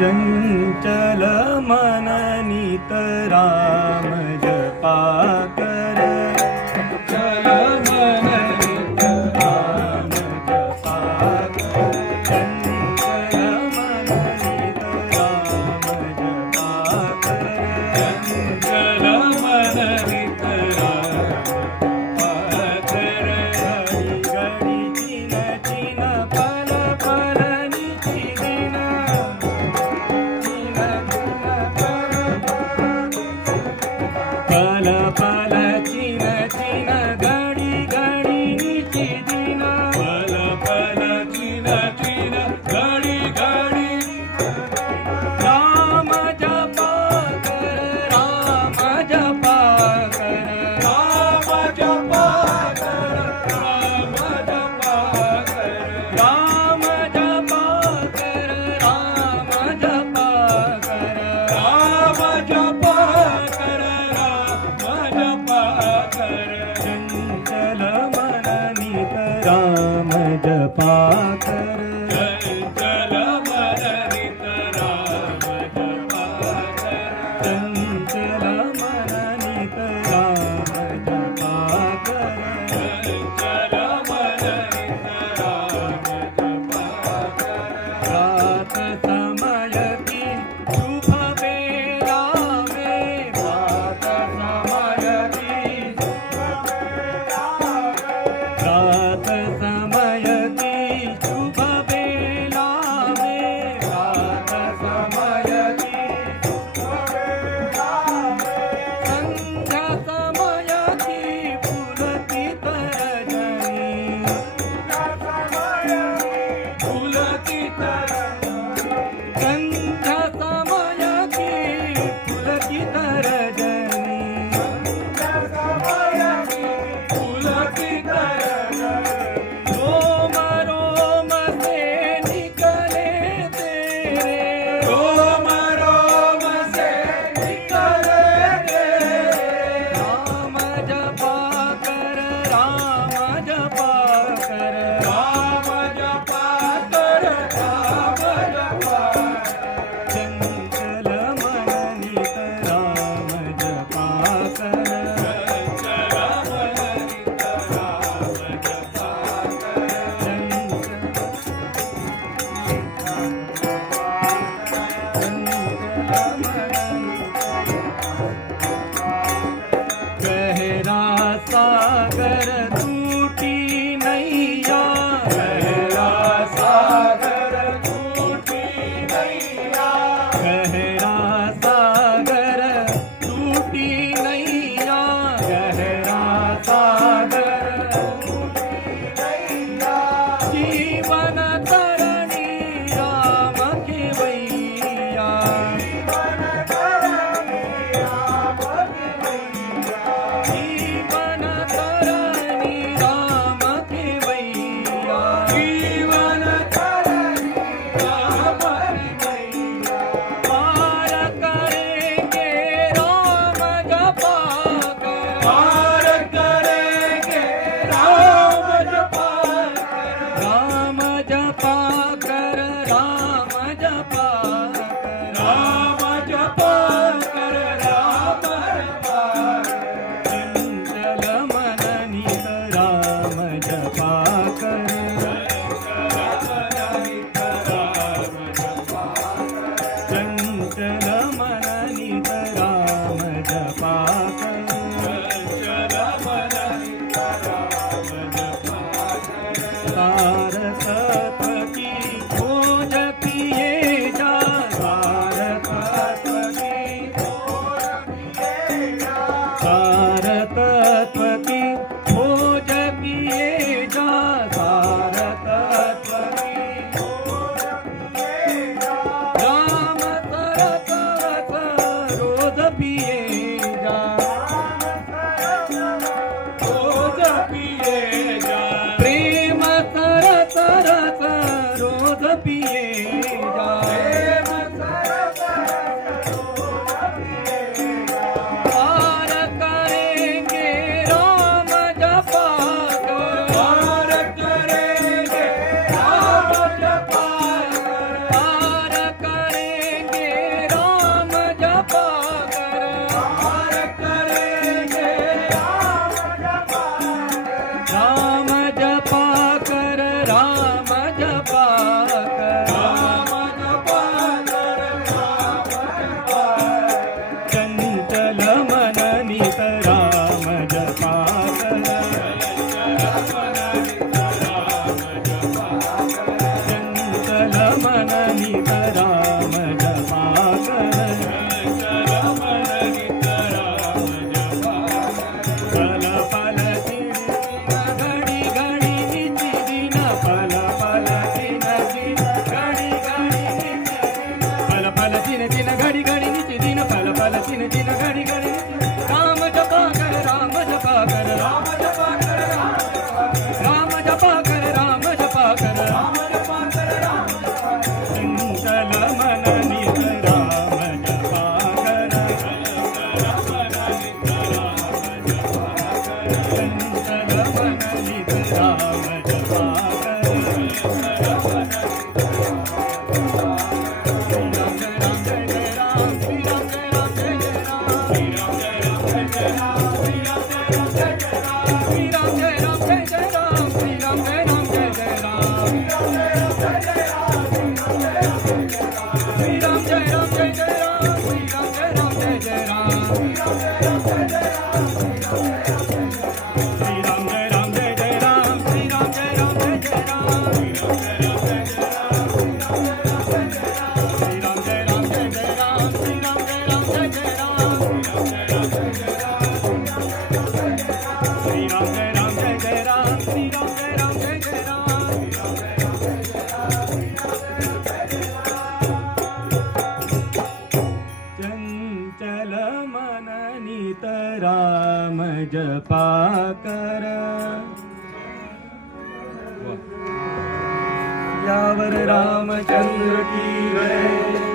चंचल मन नित राम जपा कर चल मन नित राम जपा कर चंचल मन नित राम जपा कर चंचल मन नित राम जपा कर घडी घडी चिन चिन पल पल निची दिन पल पल चिन चिन घडी मन नित राम जपा कर चंचल मन नित राम जपा पल पल दिन घडी घडी निती दिन पल पल दिन घडी घडी पल पल दिन घडी घडी निती दिन पल पल दिन घडी घडी राम जपा कर राम जपा कर राम जपा कर राम जपा कर राम जपा कर राम जपा कर राम चंचल मन नित राम जपा कर चंचल मन नित राम जपा कर चंचल मन नित राम जपा कर यावर रामचंद्र की जय।